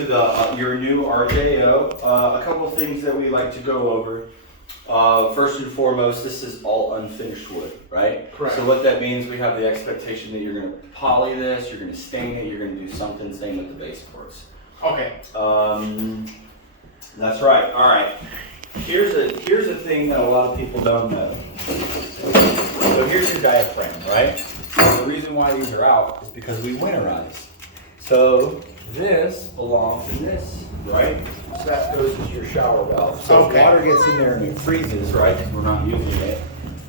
to the your new RJO. A couple of things that we like to go over. First and foremost, this is all unfinished wood, right? Correct. So what that means, we have the expectation that you're going to poly this, you're going to stain it, you're going to do something, same with the baseboards. Okay. That's right. All right. Here's a thing that a lot of people don't know. So here's your diaphragm, right? The reason why these are out is because we winterize. So this belongs in this, right? So that goes into your shower valve. So if water gets in there and it freezes, right, because we're not using it,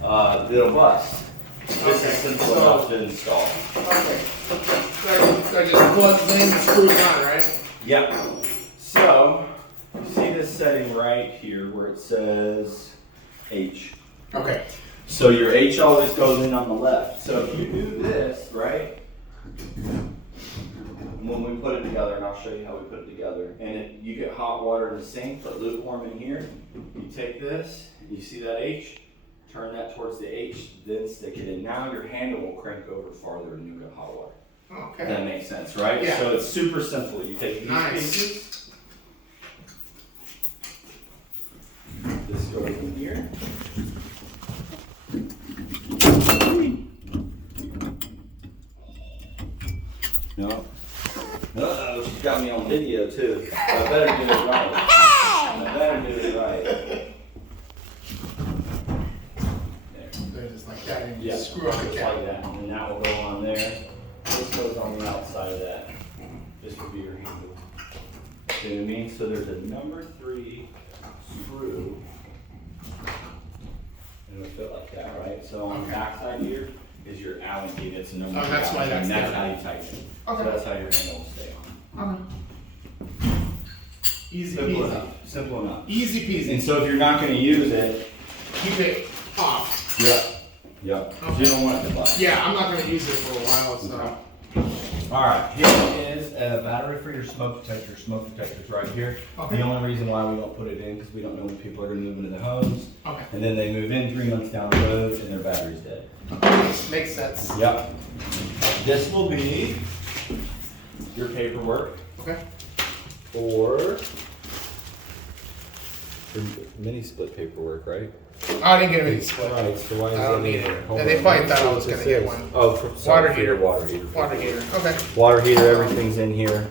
it'll bust. This is simple enough to install. Okay. So I just plugs in, screws on, right? Yep. So, you see this setting right here where it says H. Okay. So your H always goes in on the left. So if you do this, right, when we put it together, and I'll show you how we put it together, and you get hot water in the sink, but lukewarm in here, you take this, and you see that H, turn that towards the H, then stick it in. Now your handle will crank over farther and you get hot water. Okay. That makes sense, right? Yeah. So it's super simple. You take these pieces, this goes in here. No. Uh-oh, she's got me on video too. I better do it right. I better do it right. There. So just like that, and Yeah, screw on the just cap. like that. And then that will go on there. This goes on the outside of that. This would be your handle. See what I mean? So there's a number 3 screw. And it'll fit like that, right? So on the back side here is your Allen key. That's a number 3. That's why that's and that's there. how you tighten it. Okay. So that's how your handle will stay on. Okay. Easy Simple peasy. enough. Simple enough. Easy peasy. And so if you're not going to use it, Keep it off. Yep. You don't want it to bust. Yeah, I'm not going to use it for a while, so. All right, here is a battery for your smoke detector. Smoke detector's right here. Okay. The only reason why we don't put it in because we don't know when people are going to move into the homes. Okay. And then they move in 3 months down the road and their battery's dead. Makes sense. Yep. This will be your paperwork Okay. for mini split paperwork, right? Oh, I didn't get a mini split. Right, so why is I don't that in need here? it. Hold And they on, probably let me thought see I what was this gonna get is. one. Oh, for Water for your heater. water heater. Water heater. Okay. Water heater, everything's in here.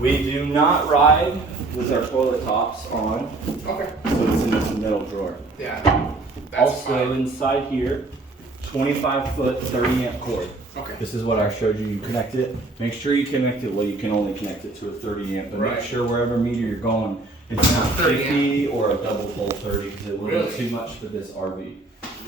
We do not ride with our toilet tops on, Okay. so it's in this middle drawer. Yeah. That's Also fine. inside here, 25-foot, 30-amp cord. Okay. This is what I showed you. You connect it. Make sure you connect it. Well, you can only connect it to a 30-amp, but Right. make sure wherever meter you're going, it's not 30 50 or a double pole 30 because it will Really? be too much for this RV.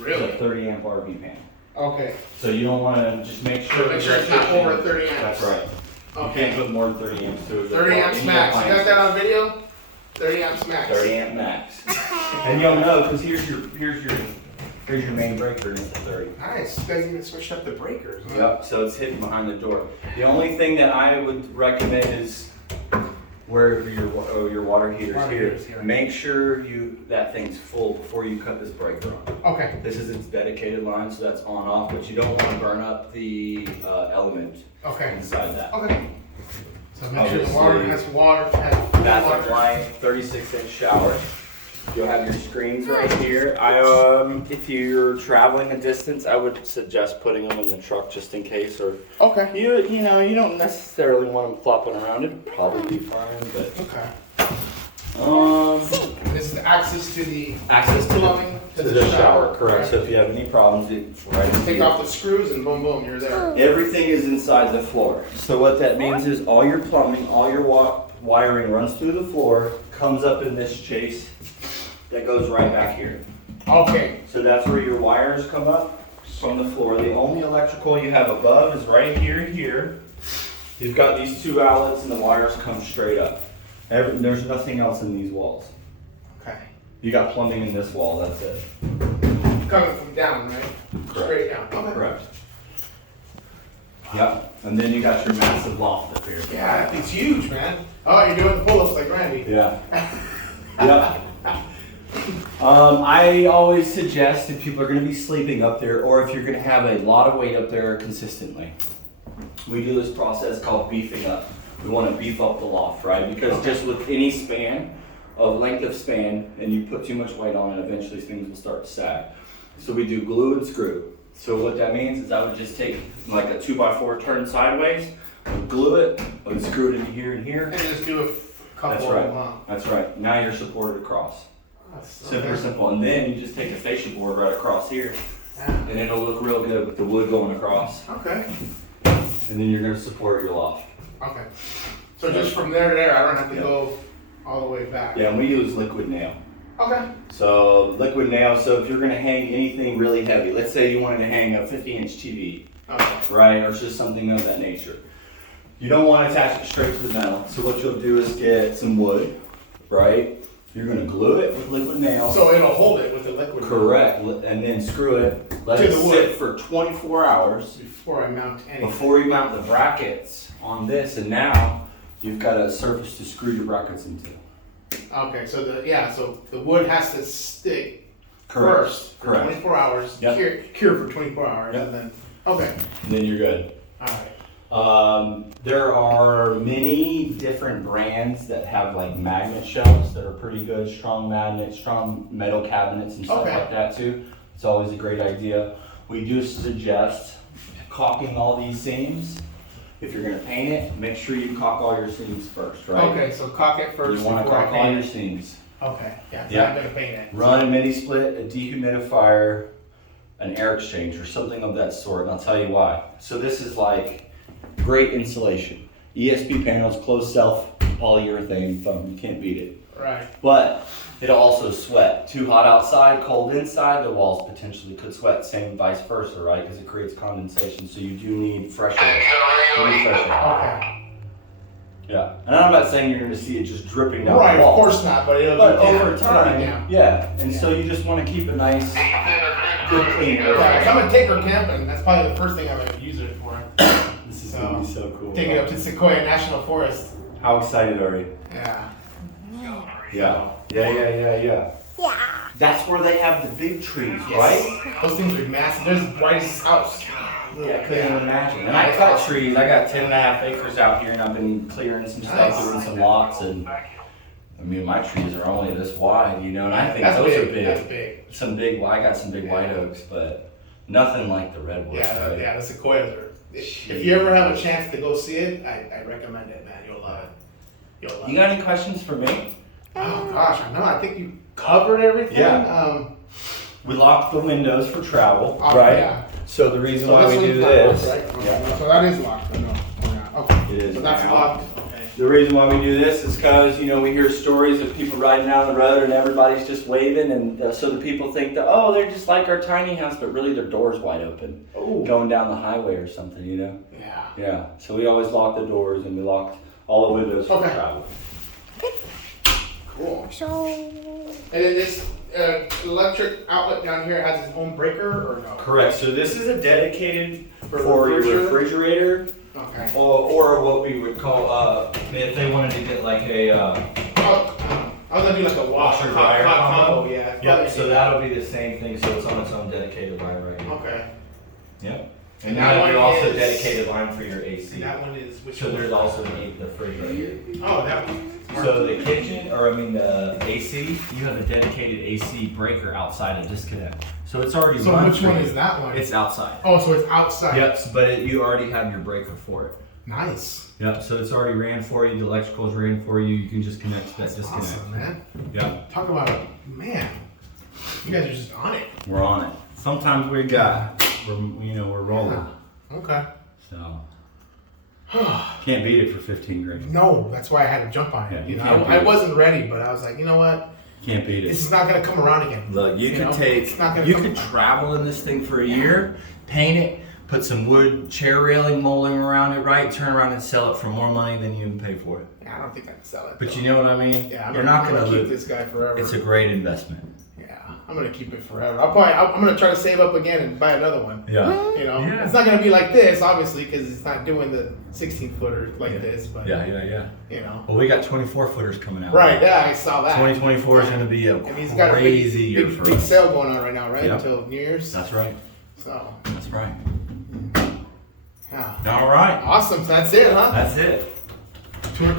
Really? It's a 30-amp RV panel. Okay. So you don't want to just make sure. Make sure it's not over 30 amps. That's right. You Okay. can't put more than 30 amps to it. 30 amps max. You got that on video? 30 amps max. 30 amp max. And you'll know because here's your main breaker and it's a 30. Nice. You guys even switched up the breakers. Huh? Yep. So it's hidden behind the door. The only thing that I would recommend is where your water heater's Water here. heater's here. Make sure that thing's full before you cut this breaker on. Okay. This is its dedicated line, so that's on off, but you don't want to burn up the element Okay. inside that. Okay. So make sure the Obviously, water has water. Has full Bathroom water. line, 36-inch shower. You'll have your screens right here. If you're traveling a distance, I would suggest putting them in the truck just in case. Or Okay. you don't necessarily want them flopping around. It'd probably be fine, but This is access to the access to plumbing the shower, correct. So if you have any problems, it's right Take here. off the screws and boom, boom, you're there. Everything is inside the floor. So what that means is all your plumbing, all your wiring runs through the floor, comes up in this chase that goes right back here. Okay. So that's where your wires come up from the floor. The only electrical you have above is right here and here. You've got these 2 outlets and the wires come straight up. There's nothing else in these walls. Okay. You got plumbing in this wall, that's it. Coming from down, right? Correct. Straight down. Okay. Correct. Yep. And then you got your massive loft up here. Yeah, it's huge, man. Oh, you're doing the pull-ups like Randy. Yeah. Yep. I always suggest if people are going to be sleeping up there or if you're going to have a lot of weight up there consistently, we do this process called beefing up. We want to beef up the loft, right? Because just with any span, of length of span, and you put too much weight on it, eventually things will start to sag. So we do glue and screw. So what that means is I would just take like a 2x4 turn sideways, I would glue it, I would screw it in here and here. And just do a couple That's of right. them, huh? That's right. Now you're supported across. Super Okay. simple. And then you just take a fascia board right across here, Yeah. and it'll look real good with the wood going across. Okay. And then you're gonna support your loft. Okay. So just from there to there, I don't have to Yeah. go all the way back. Yeah, and we use liquid nail. Okay. So liquid nail, so if you're gonna hang anything really heavy, let's say you wanted to hang a 50-inch TV, Okay. right, or just something of that nature. You don't want to attach it straight to the metal. So what you'll do is get some wood, right? You're gonna glue it with liquid nail. So it'll hold it with the liquid. Correct, and then screw it, let To it the wood. sit for 24 hours Before I mount anything. before you mount the brackets on this, and now you've got a surface to screw your brackets into. Okay, so the wood has to stick Correct. first for Correct. 24 hours. Yep. Cure for 24 hours, Yep. and then okay. And then you're good. All right. There are many different brands that have like magnet shelves that are pretty good, strong magnets, strong metal cabinets and stuff Okay. like that too. It's always a great idea. We do suggest caulking all these seams. If you're gonna paint it, make sure you caulk all your seams first, right? Okay, so cock it first You wanna before I caulk all your paint it. seams. Okay, yeah, 'cause Yeah. I'm gonna paint it. Run a mini split, a dehumidifier, an air exchanger, something of that sort, and I'll tell you why. So this is like great insulation. ESP panels, closed self polyurethane foam, you can't beat it. Right. But it'll also sweat. Too hot outside, cold inside, the walls potentially could sweat, same vice versa, right? Because it creates condensation, so you do need fresh air. You need fresh air. Okay. Yeah, and I'm not saying you're gonna see it just dripping down Right, the of wall. course not, but it'll But be down. over It'll be time, down. yeah, and so you just want to keep a nice, good clean air. Yeah, 'cause I'm gonna take her camping. That's probably the first thing I'm gonna use it for. This is gonna be so cool. Take it up to Sequoia National Forest. How excited are you? Yeah. Yeah. That's where they have the big trees, right? Those things are massive. They're as wide as this house. Yeah, I couldn't even imagine. And I cut trees. I got 10.5 acres out here, and I've been clearing some stuff, Nice. doing some lots, and I mean, my trees are only this wide, you know, and I think That's those big. are big. That's big. Some big. I got some big white oaks, but nothing like the redwoods. Yeah, right? the sequoias are. If you ever have a chance to go see it, I recommend it, man. You'll love it. You'll love You it. got any questions for me? Oh gosh, I know. I think you covered everything. Yeah. We lock the windows for travel, Oh, right? yeah. So the reason So why we this do one's this, not locked, right? yeah. So that is locked. No. Okay. It is So that's now. locked. Okay. The reason why we do this is because, you know, we hear stories of people riding down the road and everybody's just waving, and so the people think that, oh, they're just like our tiny house, but really their door's wide open, Oh. going down the highway or something, you know? Yeah. Yeah. So we always lock the doors and we lock all the windows for Okay. travel. Cool. So, And then this electric outlet down here has its own breaker or no? Correct. So this is a dedicated For for your refrigerator? refrigerator, Okay. or what we would call, if they wanted to get like a, I was gonna do like a Washer hot dryer combo? combo. Yeah. yep, so that'll be the same thing, so it's on its own dedicated line right here. Okay. Yep. And And that that'll one be also is- dedicated line for your AC. And that one is which So one? there's also the fridge right here. Oh, that one. So the kitchen, or I mean the AC, you have a dedicated AC breaker outside of disconnect. So it's already So run which for one you. is that one? It's outside. Oh, so it's outside. Yep, but you already have your breaker for it. Nice. Yep, so it's already ran for you, the electrical's ran for you, you can just connect to that That's disconnect. awesome, man. Yep, Talk about it, man. You guys are just on it. we're on it. Sometimes we're we're rolling. Yeah. Okay. So, can't beat it for 15 grand. No, that's why I had to jump on Yeah, it. you You can't know, beat I it. wasn't ready, but I was like, you know what? Can't beat This it. is not gonna come around again. Look, you could know, take, it's not gonna you come- could travel in this thing for a year, paint it, put some wood chair railing molding around it, right? Turn around and sell it for more money than you even pay for it. Yeah, I don't think I can sell it. But though. you know what I mean? Yeah, I'm You're not gonna keep lose. this guy forever. It's a great investment. Yeah, I'm gonna keep it forever. I'm gonna try to save up again and buy another one. Yeah. You know, Yeah. it's not gonna be like this, obviously, because it's not doing the 16-footer like this. But Yeah. you know, Well, we got 24 footers coming out. right? Yeah, I saw that. 2024 is going to be a And he's got a crazy year big, for big us. sale going on right now, right? Yep. Until New Year's. That's right. So, That's right. yeah. All right. Awesome. So that's it, huh? That's it. tour